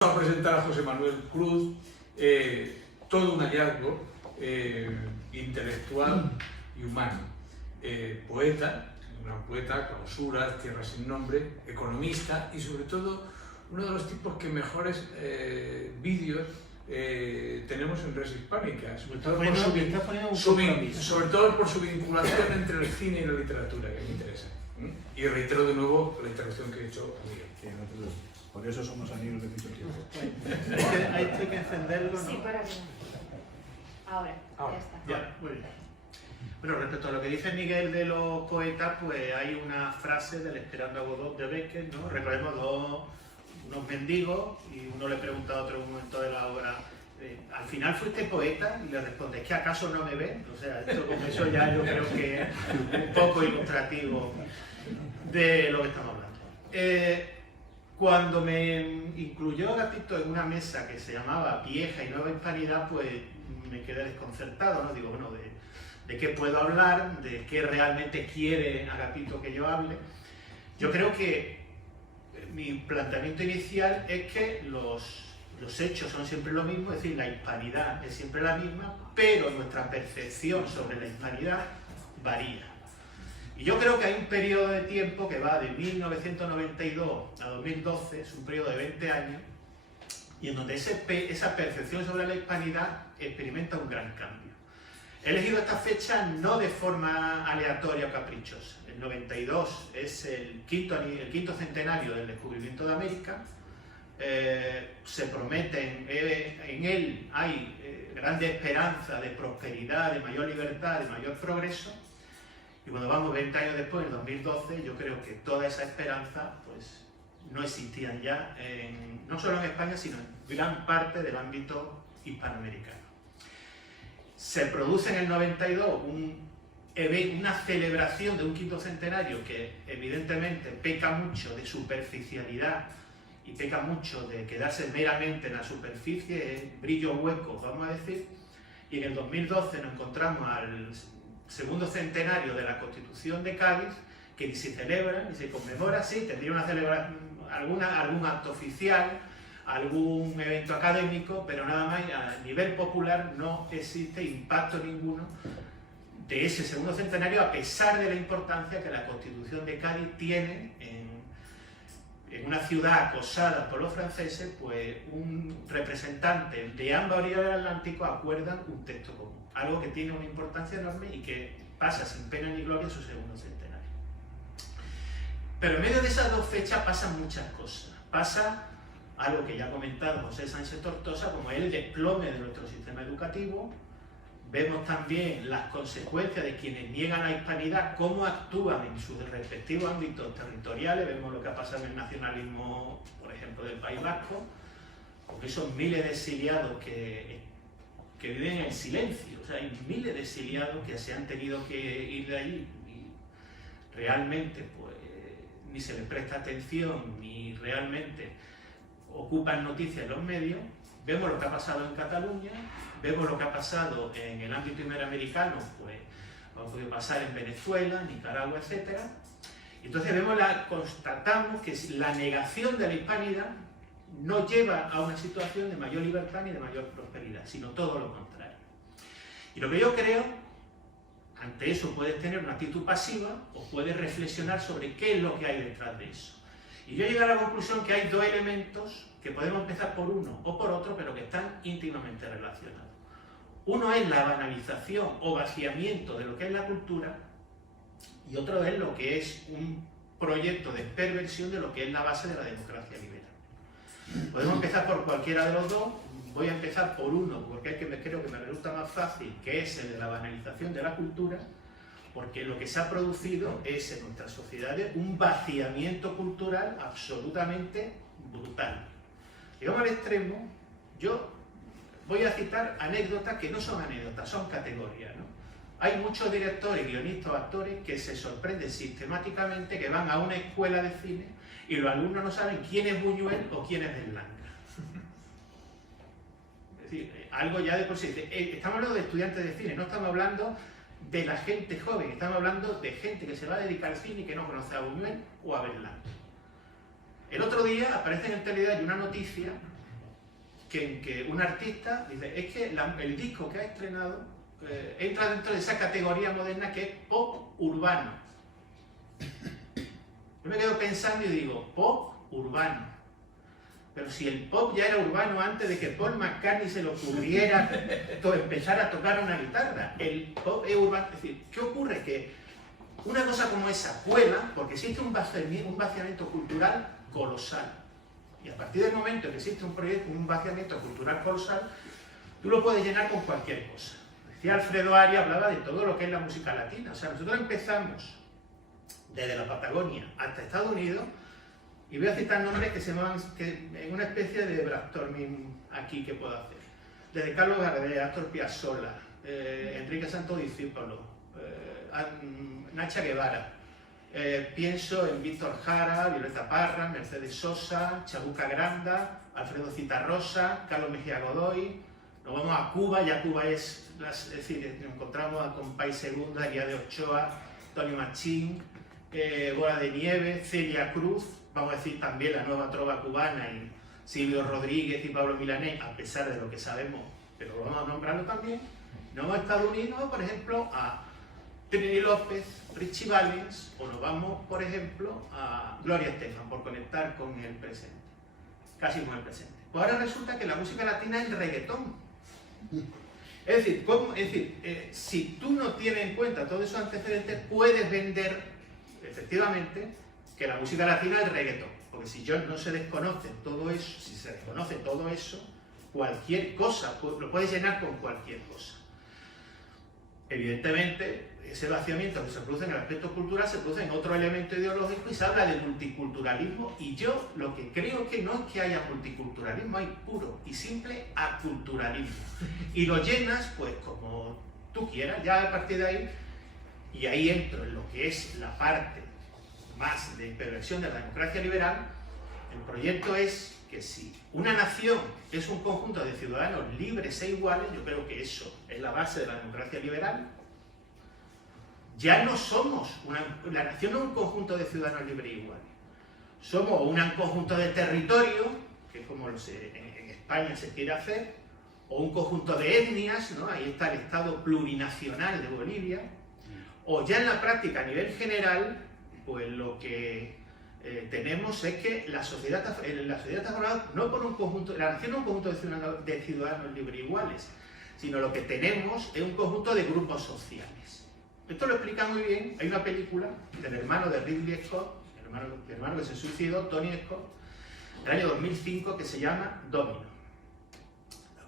a presentar a José Manuel Cruz, todo un hallazgo intelectual y humano. Poeta, un gran poeta, Clausuras, Tierra sin nombre, economista y sobre todo uno de los tipos que mejores vídeos tenemos en Res Hispánica, sobre todo por su vinculación entre el cine y la literatura, que me interesa. Y reitero de nuevo la intervención que he hecho a Miguel. Por eso somos amigos de mucho tiempo. Ahí hay que encenderlo, ¿no? Sí, para que ahora, ya está. Ya, muy bien. Bueno, respecto a lo que dice Miguel de los poetas, pues hay una frase del Esperando a Godot de Beckett, ¿no? Recordemos unos mendigos y uno le pregunta a otro en un momento de la obra, ¿al final fuiste poeta? Y le responde, ¿es que acaso no me ven? O sea, esto con eso ya yo creo que es un poco ilustrativo de lo que estamos hablando. Cuando me incluyó Agapito en una mesa que se llamaba Vieja y Nueva Hispanidad, pues me quedé desconcertado, ¿no? Digo, bueno, ¿de qué puedo hablar? ¿De qué realmente quiere Agapito que yo hable? Yo creo que mi planteamiento inicial es que los hechos son siempre lo mismo, es decir, la hispanidad es siempre la misma, pero nuestra percepción sobre la hispanidad varía. Y yo creo que hay un periodo de tiempo que va de 1992 a 2012, es un periodo de 20 años, y en donde esa percepción sobre la hispanidad experimenta un gran cambio. He elegido esta fecha no de forma aleatoria o caprichosa. El 92 es el quinto centenario del descubrimiento de América. Se prometen, en él hay grande esperanza de prosperidad, de mayor libertad, de mayor progreso. Y cuando vamos 20 años después, en 2012, yo creo que toda esa esperanza pues, no existían ya, no solo en España, sino en gran parte del ámbito hispanoamericano. Se produce en el 92 una celebración de un quinto centenario que evidentemente peca mucho de superficialidad y peca mucho de quedarse meramente en la superficie, brillo hueco, vamos a decir, y en el 2012 nos encontramos al segundo centenario de la Constitución de Cádiz, que ni se celebra ni se conmemora, sí, tendría una celebración, algún acto oficial, algún evento académico, pero nada más a nivel popular no existe impacto ninguno de ese segundo centenario, a pesar de la importancia que la Constitución de Cádiz tiene en una ciudad acosada por los franceses, pues un representante de ambas orillas del Atlántico acuerdan un texto común, algo que tiene una importancia enorme y que pasa sin pena ni gloria su segundo centenario. Pero en medio de esas dos fechas pasan muchas cosas. Pasa algo que ya ha comentado José Sánchez Tortosa, como el desplome de nuestro sistema educativo. Vemos también las consecuencias de quienes niegan la hispanidad, cómo actúan en sus respectivos ámbitos territoriales. Vemos lo que ha pasado en el nacionalismo, por ejemplo, del País Vasco, con esos miles de exiliados que viven en silencio. O sea, hay miles de exiliados que se han tenido que ir de allí y realmente pues, ni se les presta atención, ni realmente ocupan noticias en los medios. Vemos lo que ha pasado en Cataluña, vemos lo que ha pasado en el ámbito iberoamericano, pues lo que puede pasar en Venezuela, Nicaragua, etc. Entonces constatamos que la negación de la hispanidad no lleva a una situación de mayor libertad ni de mayor prosperidad, sino todo lo contrario. Y lo que yo creo, ante eso puedes tener una actitud pasiva o puedes reflexionar sobre qué es lo que hay detrás de eso. Y yo llego a la conclusión que hay dos elementos que podemos empezar por uno o por otro, pero que están íntimamente relacionados. Uno es la banalización o vaciamiento de lo que es la cultura, y otro es lo que es un proyecto de perversión de lo que es la base de la democracia liberal. Podemos empezar por cualquiera de los dos. Voy a empezar por uno, porque es que creo que me resulta más fácil, que es el de la banalización de la cultura, porque lo que se ha producido es en nuestras sociedades un vaciamiento cultural absolutamente brutal. Llegamos al extremo, yo voy a citar anécdotas que no son anécdotas, son categorías, ¿no? Hay muchos directores, guionistas, actores que se sorprenden sistemáticamente que van a una escuela de cine y los alumnos no saben quién es Buñuel o quién es Berlanga. Es decir, algo ya de por sí. Estamos hablando de estudiantes de cine, no estamos hablando de la gente joven, estamos hablando de gente que se va a dedicar al cine y que no conoce a Buñuel o a Berlanga. El otro día aparece en el telediario una noticia en que un artista dice, es que el disco que ha estrenado entra dentro de esa categoría moderna que es pop urbano. Yo me quedo pensando y digo, pop urbano. Pero si el pop ya era urbano antes de que Paul McCartney se le ocurriera empezar a tocar una guitarra, el pop es urbano. Es decir, ¿qué ocurre? Que una cosa como esa cuela porque existe un vaciamiento cultural colosal. Y a partir del momento en que existe un vaciamiento cultural colosal, tú lo puedes llenar con cualquier cosa. Decía Alfredo Arias, hablaba de todo lo que es la música latina. O sea, nosotros empezamos desde la Patagonia hasta Estados Unidos, y voy a citar nombres que se llaman en una especie de brainstorming aquí que puedo hacer. Desde Carlos Gardel, Astor Piazzolla, Enrique Santo Discípulo, Nacha Guevara. Pienso en Víctor Jara, Violeta Parra, Mercedes Sosa, Chabuca Granda, Alfredo Citarrosa, Carlos Mejía Godoy. Nos vamos a Cuba, ya Cuba es decir, nos encontramos con País Segunda, Guía de Ochoa, Tony Machín, Bola de Nieve, Celia Cruz, vamos a decir también la nueva trova cubana, y Silvio Rodríguez y Pablo Milanés, a pesar de lo que sabemos, pero vamos a nombrarlo también. Nos vamos a Estados Unidos, por ejemplo, a Trini López, Richie Valens, o nos vamos, por ejemplo, a Gloria Estefan, por conectar con el presente, casi con el presente. Pues ahora resulta que la música latina es reggaetón. Es decir, si tú no tienes en cuenta todos esos antecedentes, puedes vender, efectivamente, que la música latina es reggaetón. Porque si no se desconoce todo eso, si se desconoce todo eso, cualquier cosa, lo puedes llenar con cualquier cosa. Evidentemente, ese vaciamiento que se produce en el aspecto cultural se produce en otro elemento ideológico y se habla de multiculturalismo, y yo lo que creo que no es que haya multiculturalismo, hay puro y simple aculturalismo. Y lo llenas pues como tú quieras, ya a partir de ahí, y ahí entro en lo que es la parte más de perversión de la democracia liberal. El proyecto es que si una nación es un conjunto de ciudadanos libres e iguales, yo creo que eso es la base de la democracia liberal. Ya no somos la nación no es un conjunto de ciudadanos libres e iguales. Somos un conjunto de territorios, que es como en España se quiere hacer, o un conjunto de etnias, ¿no? Ahí está el Estado plurinacional de Bolivia. O ya en la práctica, a nivel general, pues lo que tenemos es que la sociedad está formada no por un conjunto, la nación no es un conjunto de ciudadanos libres e iguales, sino lo que tenemos es un conjunto de grupos sociales. Esto lo explica muy bien, hay una película del hermano de Ridley Scott, el hermano que se suicidó, Tony Scott, del año 2005, que se llama Domino.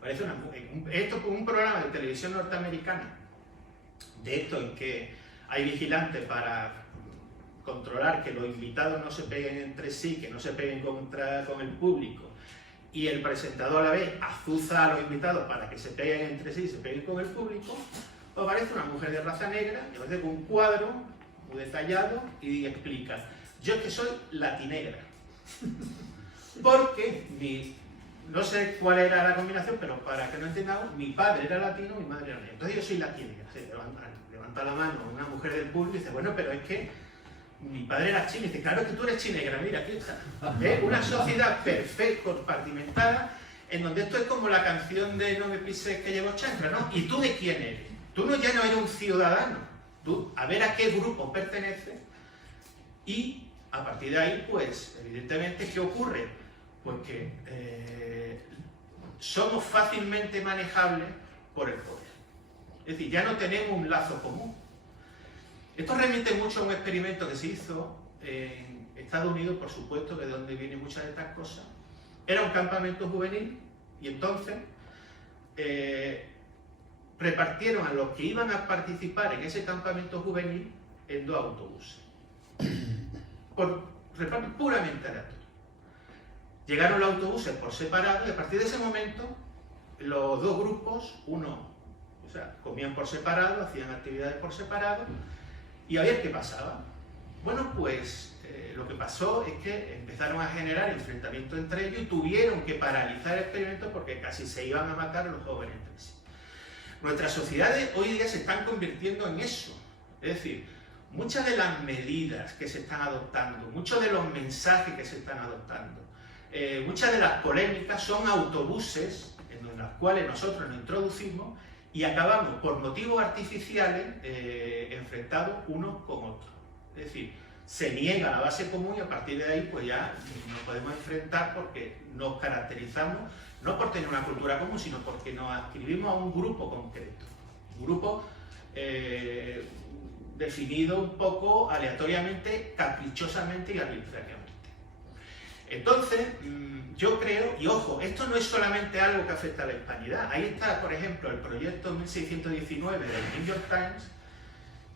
Esto es un programa de televisión norteamericana, de esto en que hay vigilantes para controlar que los invitados no se peguen entre sí, que no se peguen con el público, y el presentador a la vez azuza a los invitados para que se peguen entre sí y se peguen con el público. Pues aparece una mujer de raza negra, y aparece con un cuadro muy detallado y explica: yo es que soy latinegra, porque no sé cuál era la combinación, pero para que no entendamos, mi padre era latino, mi madre era negra, entonces yo soy latinegra. Se levanta la mano una mujer del público y dice: bueno, pero es que mi padre era chino. Y dice: claro que tú eres chinegra, mira, aquí está. Una sociedad perfecta, compartimentada, en donde esto es como la canción de No me pises que llevo chancla, ¿no? ¿Y tú de quién eres? Tú ya no eres un ciudadano, tú a ver a qué grupo perteneces, y a partir de ahí, pues, evidentemente, ¿qué ocurre? Pues que somos fácilmente manejables por el poder. Es decir, ya no tenemos un lazo común. Esto remite mucho a un experimento que se hizo en Estados Unidos, por supuesto, que es de donde vienen muchas de estas cosas. Era un campamento juvenil, y entonces repartieron a los que iban a participar en ese campamento juvenil en 2 autobuses. Por reparto puramente aleatorio. Llegaron los autobuses por separado, y a partir de ese momento los dos grupos, comían por separado, hacían actividades por separado, y a ver qué pasaba. Bueno, pues lo que pasó es que empezaron a generar enfrentamientos entre ellos y tuvieron que paralizar el experimento porque casi se iban a matar los jóvenes entre sí. Nuestras sociedades hoy día se están convirtiendo en eso. Es decir, muchas de las medidas que se están adoptando, muchos de los mensajes que se están adoptando, muchas de las polémicas son autobuses en los cuales nosotros nos introducimos y acabamos por motivos artificiales enfrentados unos con otros. Es decir, se niega la base común y a partir de ahí pues ya nos podemos enfrentar porque nos caracterizamos no por tener una cultura común, sino porque nos adscribimos a un grupo concreto. Un grupo definido un poco aleatoriamente, caprichosamente y arbitrariamente. Entonces, yo creo, y ojo, esto no es solamente algo que afecta a la hispanidad. Ahí está, por ejemplo, el proyecto 1619 del New York Times,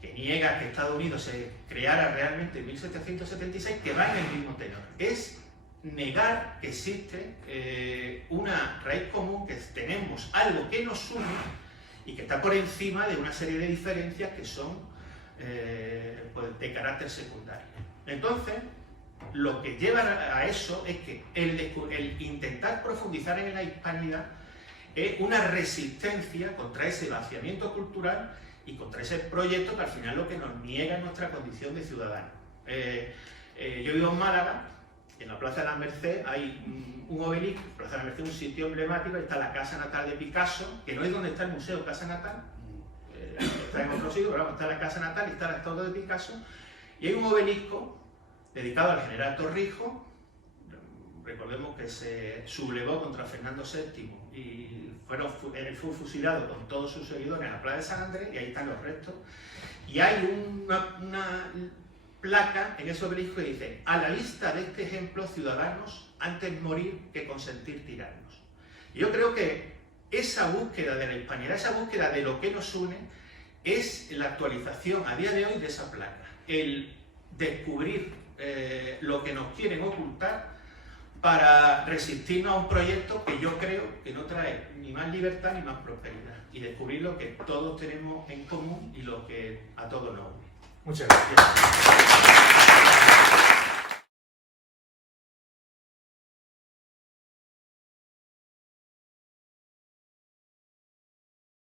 que niega que Estados Unidos se creara realmente en 1776, que va en el mismo tenor. Es negar que existe una raíz común, que tenemos algo que nos une y que está por encima de una serie de diferencias que son pues, de carácter secundario. Entonces, lo que lleva a eso es que el intentar profundizar en la hispanidad es una resistencia contra ese vaciamiento cultural y contra ese proyecto que al final lo que nos niega es nuestra condición de ciudadanos. Yo vivo en Málaga, en la Plaza de la Merced hay un obelisco, Plaza de la Merced es un sitio emblemático, está la casa natal de Picasso, que no es donde está el museo Casa Natal, está en otro sitio, pero está la casa natal y está la estatua de Picasso, y hay un obelisco dedicado al general Torrijos. Recordemos que se sublevó contra Fernando VII y fue fusilado con todos sus seguidores en la Plaza de San Andrés, y ahí están los restos. Y hay una placa en ese obelisco que dice: a la vista de este ejemplo, ciudadanos, antes morir que consentir tirarnos. Y yo creo que esa búsqueda de la hispanidad, esa búsqueda de lo que nos une, es la actualización a día de hoy de esa placa. El descubrir lo que nos quieren ocultar para resistirnos a un proyecto que yo creo que no trae ni más libertad ni más prosperidad, y descubrir lo que todos tenemos en común y lo que a todos nos une. Muchas gracias.